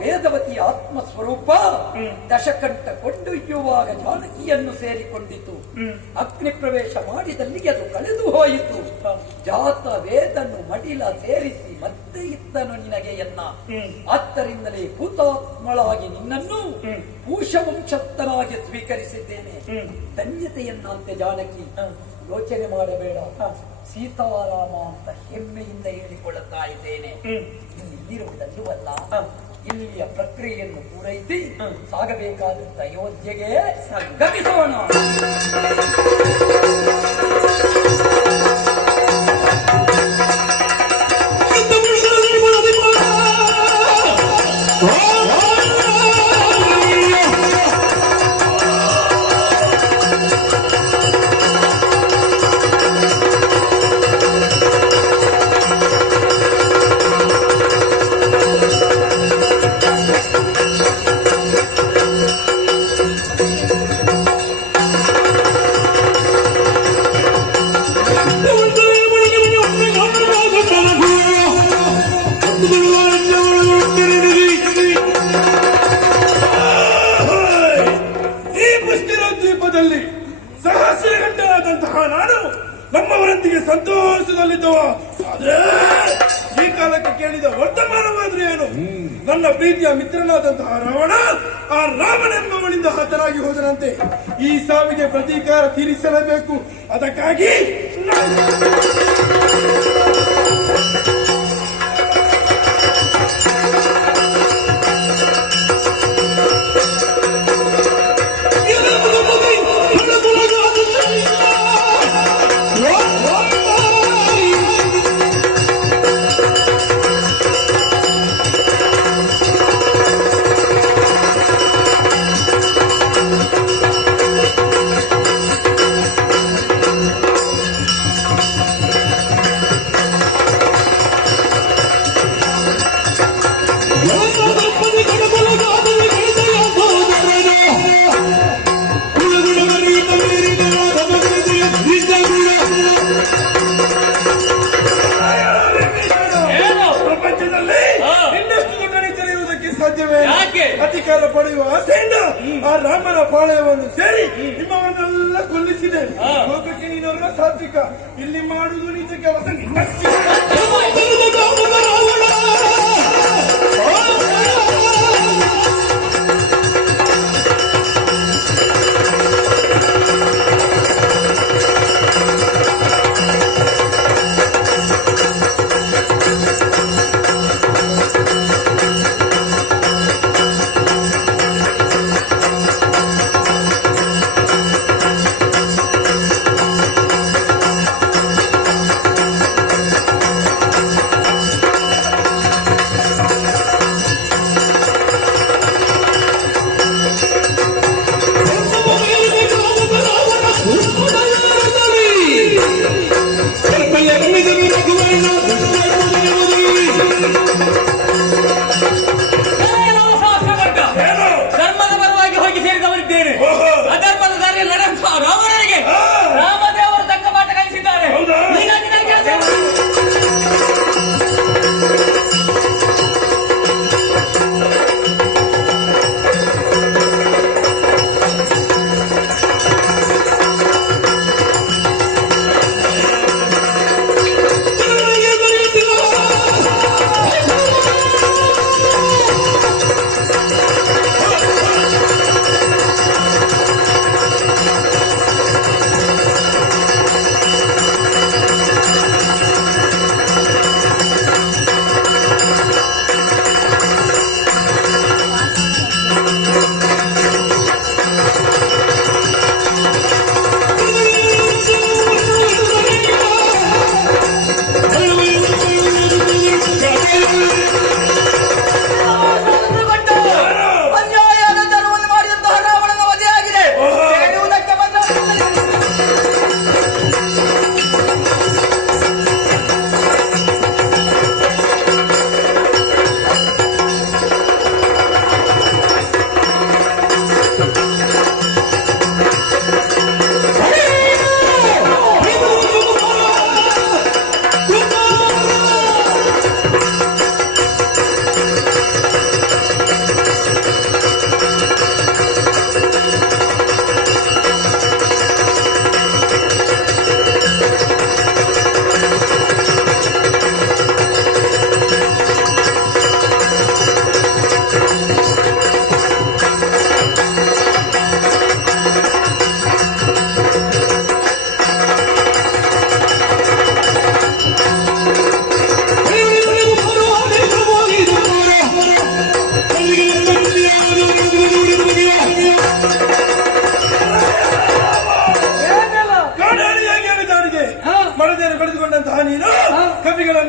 ವೇದವತಿ ಆತ್ಮಸ್ವರೂಪ ದಶಕಂಠ ಕೊಂಡೊಯ್ಯುವಾಗ ಜಾನಕಿಯನ್ನು ಸೇರಿಕೊಂಡಿತು. ಅಗ್ನಿ ಪ್ರವೇಶ ಮಾಡಿದಲ್ಲಿಗೆ ಅದು ಕಳೆದು ಹೋಯಿತು. ಜಾತ ವೇದನ್ನು ಮಡಿಲ ಸೇರಿಸಿ ಮತ್ತೆ ಇದ್ದನು ನಿನಗೆ ಎನ್ನ. ಆದ್ದರಿಂದಲೇ ಭೂತಾತ್ಮಳಾಗಿ ನಿನ್ನನ್ನು ಪೂಷವಂಶಸ್ಥನಾಗಿ ಸ್ವೀಕರಿಸಿದ್ದೇನೆ. ಧನ್ಯತೆಯನ್ನಂತೆ ಜಾನಕಿ, ಯೋಚನೆ ಮಾಡಬೇಡ. ಸೀತಾರಾಮ ಅಂತ ಹೆಮ್ಮೆಯಿಂದ ಹೇಳಿಕೊಳ್ಳುತ್ತಾ ಇದ್ದೇನೆ. ಇಲ್ಲಿರುವುದಲ್ಲವಲ್ಲ, ಇಲ್ಲಿಯ ಪ್ರಕ್ರಿಯೆಯನ್ನು ಪೂರೈಸಿ ಸಾಗಬೇಕಾದಂತ ಅಯೋಧ್ಯೆಗೆ ಗಮಿಸೋಣ. ನಮ್ಮವರೊಂದಿಗೆ ಸಂತೋಷದಲ್ಲಿದ್ದವ. ಆದ್ರೆ ಈ ಕಾಲಕ್ಕೆ ಕೇಳಿದ ವರ್ತಮಾನವಾದ್ರೆ ಏನು? ನನ್ನ ಪ್ರೀತಿಯ ಮಿತ್ರನಾದಂತಹ ರಾವಣ ಆ ರಾಮನೆಂಬವನಿಂದ ಹತನಾಗಿ ಹೋದನಂತೆ. ಈ ಸಾವಿಗೆ ಪ್ರತೀಕಾರ ತೀರಿಸಲೇಬೇಕು. ಅದಕ್ಕಾಗಿ ಅಧಿಕಾರ ಪಡೆಯುವ ಆಸೆಯಿಂದ ಆ ರಾಮನ ಪಾಳಯವನ್ನು ಸೇರಿ ನಿಮ್ಮವನ್ನೆಲ್ಲ ಕೊಲ್ಲಿಸಿದೆ. ಲೋಕಕ್ಕೆ ನೀನವರ ಸಾತ್ವಿಕ, ಇಲ್ಲಿ ಮಾಡುವುದು ನಿಜ ಕೆಲಸ. ಧರ್ಮದ ಪರವಾಗಿ ಹೋಗಿ ಸೇರಿದವರಿದ್ದೇನೆ. ಅಧರ್ಮದ ದಾರಿಯಲ್ಲಿ ನಡೆಯುವ ರಾವಣನಿಗೆ ರಾಮದೇವರು ತಕ್ಕ ಪಾಠ ಕಲಿಸಿದ್ದಾರೆ. ಹೀಗಾಗಿ ನನ್ನ ಕೆಲಸ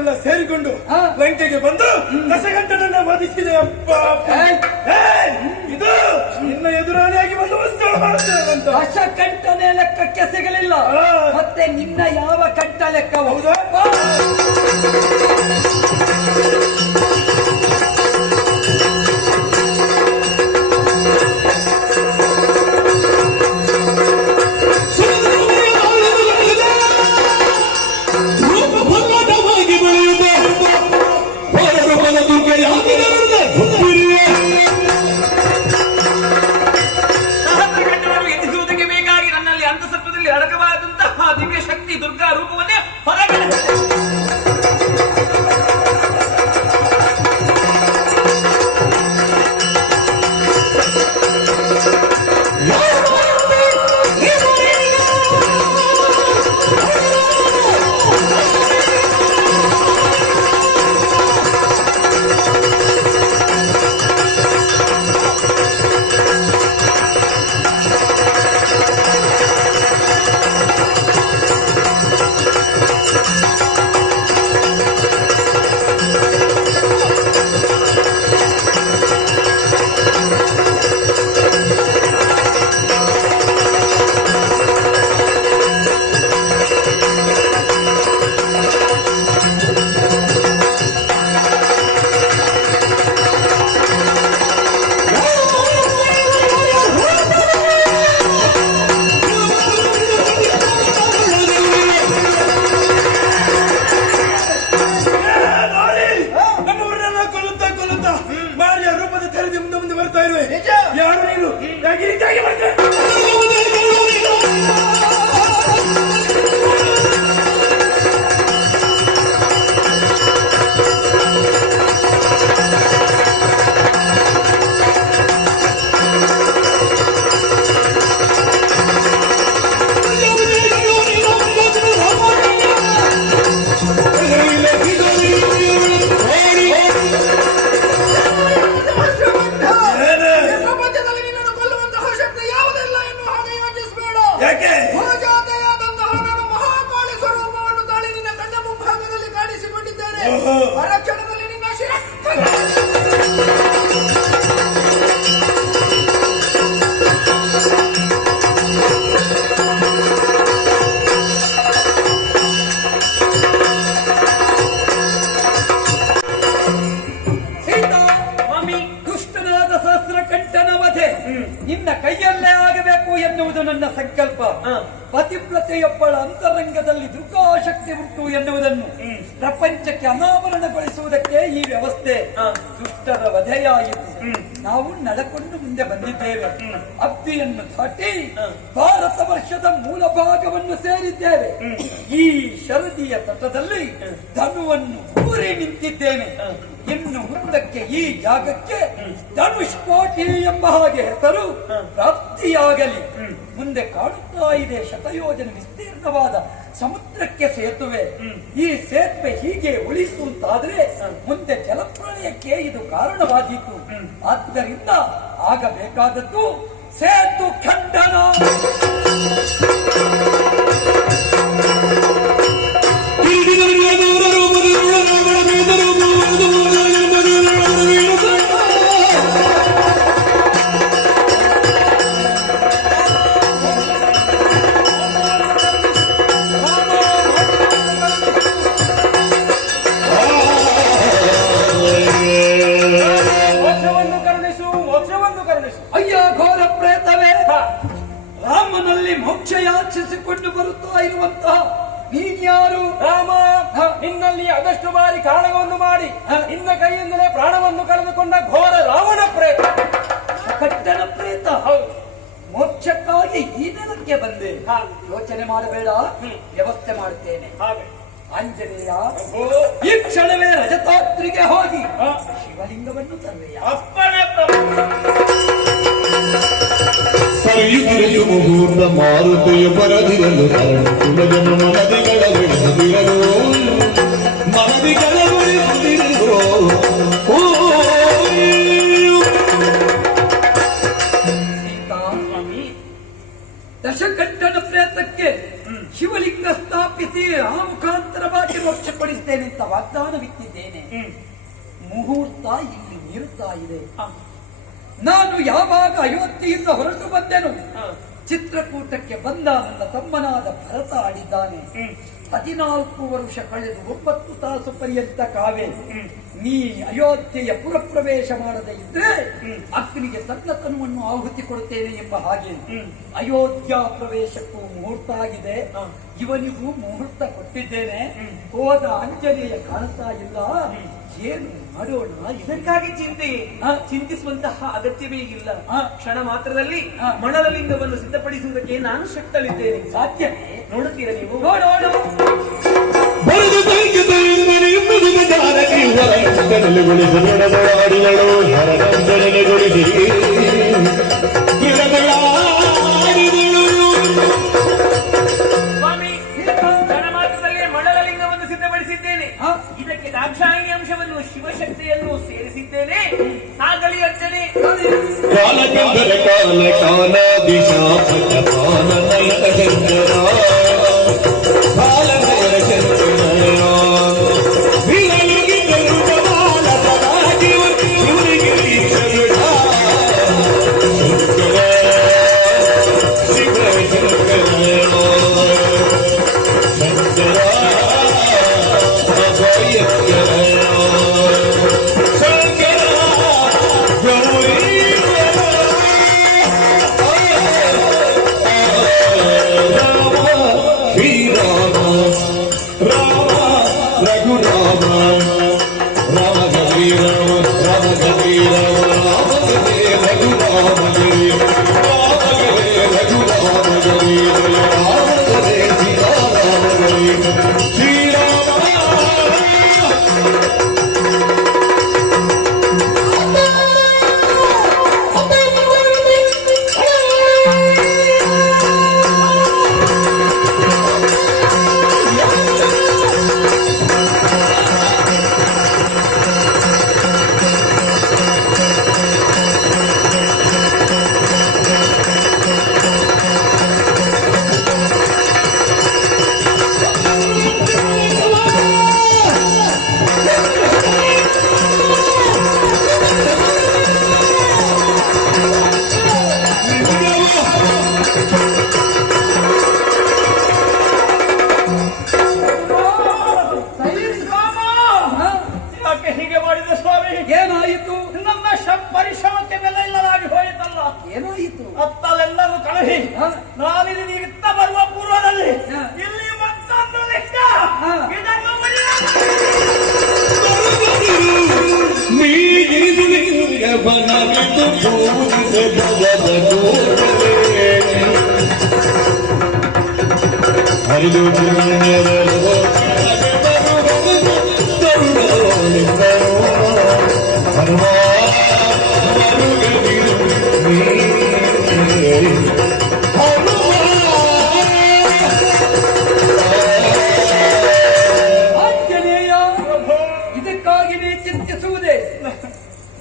ರಾಕ್ಷಸರೆಲ್ಲ ಸೇರಿಕೊಂಡು ಹಾ. ಲಂಕೆಗೆ ಬಂದು ದಶಗಂಟನನ್ನ ವಧಿಸಿದೆ ಅಪ್ಪ ಅಪ್ಪ. ಏಯ್! ಇದು ನಿನ್ನ ಎದುರಾಳಿಯಾಗಿ ಒಂದು ವಸ್ತು ಅಂತ ದಶಕಂಠನೇ ಲೆಕ್ಕಕ್ಕೆ ಸಿಗಲಿಲ್ಲ. ಹಾ. ಮತ್ತೆ ನಿನ್ನ ಯಾವ ಕಂಠ ಲೆಕ್ಕ? ಹೌದಾ? ಸಹಸ್ರಕಂಠವನ್ನು ಎತ್ತಿಸುವುದಕ್ಕೆ ಬೇಕಾಗಿ ನನ್ನಲ್ಲಿ ಅಂತಸತ್ವದಲ್ಲಿ ಅಡಕವಾದಂತಹ ದಿವ್ಯ ಶಕ್ತಿ ದುರ್ಗಾ ರೂಪವನ್ನೇ ಹೊರಗಡೆ ನಮ್ಮವರನ್ನೆಲ್ಲ ಕೊಲ್ಲುತ್ತಾ ಕೊಲ್ಲುತ್ತಾ ಮಾರಿಯ ರೂಪದ ತೆರೆದು ಮುಂದೆ ಮುಂದೆ ಬರ್ತಾ ಇರುವೆ. ಯಾರು ನೀನು? ಯಾಕೆ ಈ ರೀತಿಯಾಗಿ ಬರ್ತೆ? ಏನೇ? ಪ್ರಪಂಚದಲ್ಲಿ ನಿನ್ನನ್ನು ಕೊಲ್ಲುವಂತಹ ಶಕ್ತಿ ಯಾವುದಿಲ್ಲ ಎನ್ನುವ ಹಾಗೆ ಯೋಚಿಸಬೇಡ. ಯಾಕೆ? ಭೂಜಾತೆಯಾದಂತಹ ನಾನು ಮಹಾಕಾಳಿ ಸ್ವರೂಪವನ್ನು ತಾಳಿ ನಿನ್ನ ಕಣ್ಣ ಮುಂಭಾಗದಲ್ಲಿ ಕಾಣಿಸಿಕೊಂಡಿದ್ದೇನೆ. ಓಹೋ. ಪರಕ್ಷಣದಲ್ಲಿ ನಿನ್ನ ಶಿರ ಸೀತಾ, ಸ್ವಾಮಿ ದುಷ್ಟನಾದ ಸಹಸ್ರಕಂಠನ ವಧೆ ನಿನ್ನ ಕೈಯಲ್ಲೇ ಆಗಬೇಕು ಎನ್ನುವುದು ನನ್ನ ಸಂಕಲ್ಪ. ಪತಿವ್ರತೆಯೊಬ್ಬಳ ಅಂತರಂಗದಲ್ಲಿ ದುರ್ಗಾಶಕ್ತಿ ಉಂಟು ಎನ್ನುವುದನ್ನು ಪ್ರಪಂಚಕ್ಕೆ ಅನಾವರಣಗೊಳಿಸುವುದಕ್ಕೆ ಈ ವ್ಯವಸ್ಥೆ. ದುಷ್ಟರ ವಧೆಯಾಯಿತು. ನಾವು ನಡಕೊಂಡು ಮುಂದೆ ಬಂದಿದ್ದೇವೆ. ಅಬ್ದಿಯನ್ನು ದಾಟಿ ಭಾರತ ವರ್ಷದ ಮೂಲ ಭಾಗವನ್ನು ಸೇರಿದ್ದೇವೆ. ಈ ಶರದಿಯ ತಟದಲ್ಲಿ ಧನುವನ್ನು ಊರಿ ನಿಂತಿದ್ದೇನೆ. ಇನ್ನು ಮುಂದಕ್ಕೆ ಈ ಜಾಗಕ್ಕೆ ಧನುಷ್ಕೋಟಿ ಎಂಬ ಹಾಗೆ ಹೆಸರು ಪ್ರಾಪ್ತಿಯಾಗಲಿ. ಮುಂದೆ ಕಾಣುತ್ತಾ ಇದೆ ಶತಯೋಜನ ವಿಸ್ತೀರ್ಣವಾದ ಸಮುದ್ರಕ್ಕೆ ಸೇತುವೆ. ಈ ಸೇತುವೆ ಹೀಗೆ ಉಳಿಸುವಂತಾದ್ರೆ ಮುಂದೆ ಜಲಪ್ರಳಯಕ್ಕೆ ಇದು ಕಾರಣವಾದೀತು. ಆದ್ದರಿಂದ ಆಗಬೇಕಾದದ್ದು ಸೇತು ಖಂಡನ. ಮೋಕ್ಷವನ್ನು ಕರುಣಿಸು. ಅಯ್ಯ ಘೋರ ಪ್ರೇತವೇ, ರಾಮನಲ್ಲಿ ಮೋಕ್ಷ ಯಾಚಿಸಿಕೊಂಡು ಬರುತ್ತಾ ಇರುವಂತಹ ನೀನ್ಯಾರು? ರಾಮ ನಿನ್ನಲ್ಲಿ ಅದಷ್ಟು ಬಾರಿ ಕಾಳಗವನ್ನು ಮಾಡಿ ನಿನ್ನ ಕೈಯಿಂದಲೇ ಪ್ರಾಣವನ್ನು ಕಳೆದುಕೊಂಡ ಘೋರ ರಾವಣ ಪ್ರೇತ. ಕಟ್ಟಣ ಪ್ರೇತ. ಹೌದು. ಮೋಕ್ಷಕ್ಕಾಗಿ ಈ ನೆಲಕ್ಕೆ ಬಂದೆ. ಯೋಚನೆ ಮಾಡಬೇಡ, ವ್ಯವಸ್ಥೆ ಮಾಡುತ್ತೇನೆ. ಹಾಗೆ ಆಂಜನೇಯ, ಓ, ಈ ಕ್ಷಣವೇ ರಜತಾತ್ರಿಗೆ ಹೋಗಿ ಶಿವಲಿಂಗವನ್ನು ತರುವೆಯ. ಅಪ್ಪಣೆ ಪ್ರಭು. ಸರಿಯುತ್ತಿರಲು ಮುಹೂರ್ತ ಮಾರುತಿಯ ಬರದಿರಲು ತುಳಜನು ಮನದಿಗಳದಿರಲು ಮನದಿಗಳದಿರಲು ಸೀತಾ, ದಶಕಂಠನ ಪ್ರೇತಕ್ಕೆ ಶಿವಲಿಂಗ ಸ್ಥಾಪಿಸಿ ಆ ಮುಖಾಂತರವಾಗಿ ಮೋಕ್ಷ ಪಡಿಸ್ತೇನೆ ಅಂತ ವಾಗ್ದಾನ ವಾಗ್ದಾನವಿಟ್ಟಿದ್ದೇನೆ. ಮುಹೂರ್ತ ಇಲ್ಲಿ ಮೀರುತ್ತಾ ಇದೆ. ನಾನು ಯಾವಾಗ ಅಯೋಧ್ಯೆಯಿಂದ ಹೊರಟು ಬಂದೆನು, ಚಿತ್ರಕೂಟಕ್ಕೆ ಬಂದ ನನ್ನ ತಮ್ಮನಾದ ಭರತ ಆಡಿದ್ದಾನೆ. 14 ವರ್ಷ ಕಳೆದು 9 ತಾಸು ಪರ್ಯಂತ ಕಾವೆ. ನೀ ಅಯೋಧ್ಯೆಯ ಪುರಪ್ರವೇಶ ಮಾಡದೇ ಇದ್ರೆ ಅಗ್ನಿಗೆ ಸಕಲ ತನುವನ್ನು ಆಹುತಿ ಕೊಡುತ್ತೇನೆ ಎಂಬ ಹಾಗೆ ಅಯೋಧ್ಯ ಪ್ರವೇಶಕ್ಕೂ ಮುಹೂರ್ತ ಆಗಿದೆ. ಇವನಿಗೂ ಮುಹೂರ್ತ ಕೊಟ್ಟಿದ್ದೇನೆ. ಹೋದ ಆಂಜನೇಯ ಕಾಣ್ತಾ ಇಲ್ಲ. ಏನು ಮಾಡೋಣ? ಇದಕ್ಕಾಗಿ ಚಿಂತಿಸುವಂತಹ ಅಗತ್ಯವೇ ಇಲ್ಲ. ಕ್ಷಣ ಮಾತ್ರದಲ್ಲಿ ಮಣಲಲಿಂಗವನ್ನು ಸಿದ್ಧಪಡಿಸುವುದಕ್ಕೆ ನಾನು ಶಕ್ತಳಿದ್ದೇನೆ. ಸಾಧ್ಯವೇ? ನೋಡುತ್ತೀರಾ ನೀವು? ನೋಡೋಣ. ಬರೆದು ತಂಗಿದೆಂಬುದು ಜಾರಕಿ ಹೊರಗಡೆಗೊಳಿಸಿ ಗಿಡಗಳಾಡಿಗಳು ಹೊರಗಡೆಗೊಳಿಸಿ ಗಿಡಗಳಾಡಿಗಳು. ಸ್ವಾಮಿ, ಕ್ಷಣ ಮಾತ್ರದಲ್ಲಿ ಮಣಲಲಿಂಗವನ್ನು ಸಿದ್ಧಪಡಿಸಿದ್ದೇನೆ. ಇದಕ್ಕೆ ದಾಕ್ಷಾಯಿಣಿ ಅಂಶವನ್ನು ಶಿವಶಕ್ತಿಯನ್ನು ಸೇರಿಸಿದ್ದೇನೆ. ಆಗಲಿ ಅರ್ಚನೆ. ಕಾಲಕ್ಕೆಂದರೆ ಕಾಲ ಕಾಲ ದಿಶಾ ಕಾಲ ನಯನ ಚಂದ್ರ ಕಾಲ ನಯನ ಚಂದ್ರ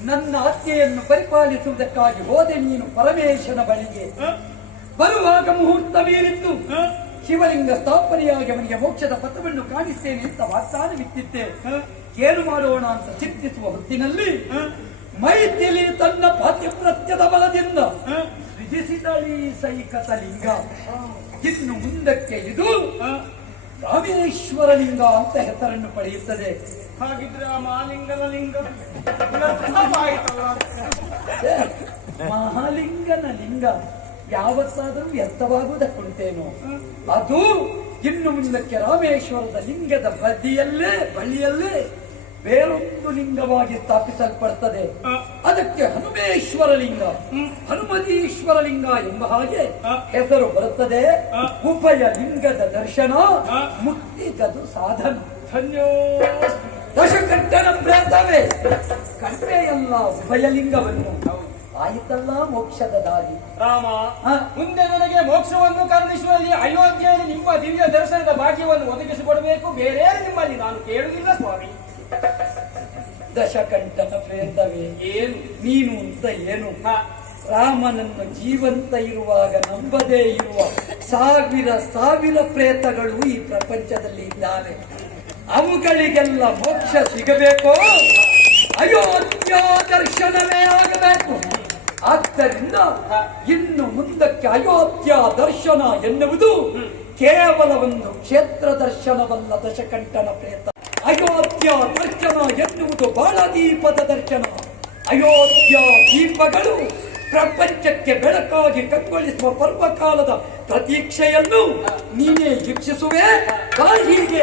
ನನ್ನ ಆಜ್ಞೆಯನ್ನು ಪರಿಪಾಲಿಸುವುದಕ್ಕಾಗಿ ಹೋದೆ ನೀನು ಪರಮೇಶನ ಬಳಿಗೆ. ಬರುವಾಗ ಮುಹೂರ್ತ ಮೀರಿತ್ತು. ಶಿವಲಿಂಗ ಸ್ಥಾಪನೆಯಾಗಿ ಅವನಿಗೆ ಮೋಕ್ಷದ ಪಥವನ್ನು ಕಾಣಿಸ್ತೇನೆ ಅಂತ ವಾಗ್ದಾನವಿತ್ತಿದ್ದೆ. ಏನು ಮಾಡೋಣ ಅಂತ ಚಿಂತಿಸುವ ಹೊತ್ತಿನಲ್ಲಿ ಮೈಥಿಲಿ ತನ್ನ ಪಾತಿವ್ರತ್ಯದ ಬಲದಿಂದ ಸೃಜಿಸಿದಳಿ ಸೈಕತ ಲಿಂಗ. ಇನ್ನು ಮುಂದಕ್ಕೆ ಇದು ರಾಮೇಶ್ವರ ಲಿಂಗ ಅಂತ ಹೆಸರನ್ನು ಪಡೆಯುತ್ತದೆ. ಹಾಗಿದ್ರೆ ಆ ಮಹಾಲಿಂಗನ ಲಿಂಗ ಮಹಾಲಿಂಗನ ಲಿಂಗ ಯಾವತ್ತಾದರೂ ವ್ಯರ್ಥವಾಗುವುದಕ್ಕುಂಟೇನೋ. ಅದು ಇನ್ನು ಮುಂದಕ್ಕೆ ರಾಮೇಶ್ವರದ ಲಿಂಗದ ಬಳಿಯಲ್ಲೇ ಬೇರೊಂದು ಲಿಂಗವಾಗಿ ಸ್ಥಾಪಿಸಲ್ಪಡುತ್ತದೆ. ಅದಕ್ಕೆ ಹನುಮೇಶ್ವರ ಲಿಂಗ, ಹನುಮತೀಶ್ವರ ಲಿಂಗ ಎಂಬ ಹಾಗೆ ಹೆಸರು ಬರುತ್ತದೆ. ಉಭಯ ಲಿಂಗದ ದರ್ಶನ ಮುಕ್ತಿಗದು ಸಾಧನ. ಧನ್ಯೋ ದಶಕಂಠನ ಪ್ರೇತವೇ ಕಟ್ಟೆಯಲ್ಲ ಉಭಯಲಿಂಗವನ್ನು. ಆಯಿತಲ್ಲ ಮೋಕ್ಷದ ದಾರಿ. ರಾಮ, ಮುಂದೆ ನನಗೆ ಮೋಕ್ಷವನ್ನು ಕರುಣಿಸುವಲ್ಲಿ ಅಯೋಧ್ಯೆಯಲ್ಲಿ ನಿಮ್ಮ ದಿವ್ಯ ದರ್ಶನದ ಭಾಗ್ಯವನ್ನು ಒದಗಿಸಿಕೊಡಬೇಕು. ಬೇರೆ ನಿಮ್ಮಲ್ಲಿ ನಾನು ಕೇಳುವುದಿಲ್ಲ ಸ್ವಾಮಿ. ದಶಕಂಠನ ಪ್ರೇತವೇ ಏನು ನೀನು ಅಂತ ಏನು? ರಾಮನನ್ನು ಜೀವಂತ ಇರುವಾಗ ನಂಬದೇ ಇರುವ ಸಾವಿರ ಪ್ರೇತಗಳು ಈ ಪ್ರಪಂಚದಲ್ಲಿ ಇದ್ದಾವೆ. ಅವುಗಳಿಗೆಲ್ಲ ಮೋಕ್ಷ ಸಿಗಬೇಕು, ಅಯೋಧ್ಯ ದರ್ಶನವೇ ಆಗಬೇಕು. ಆದ್ದರಿಂದ ಇನ್ನು ಮುಂದಕ್ಕೆ ಅಯೋಧ್ಯ ದರ್ಶನ ಎನ್ನುವುದು ಕೇವಲ ಒಂದು ಕ್ಷೇತ್ರ ದರ್ಶನವಲ್ಲ ದಶಕಂಠನ ಪ್ರೇತ. ಅಯೋಧ್ಯ ದರ್ಶನ ಎನ್ನುವುದು ಬಾಳದೀಪದ ದರ್ಶನ. ಅಯೋಧ್ಯ ದೀಪಗಳು ಪ್ರಪಂಚಕ್ಕೆ ಬೆಳಕಾಗಿ ಕಂಗೊಳಿಸುವ ಪರ್ವಕಾಲದ ಪ್ರತೀಕ್ಷೆಯನ್ನು ನೀನೇ ವೀಕ್ಷಿಸುವೆ. ಹೀಗೆ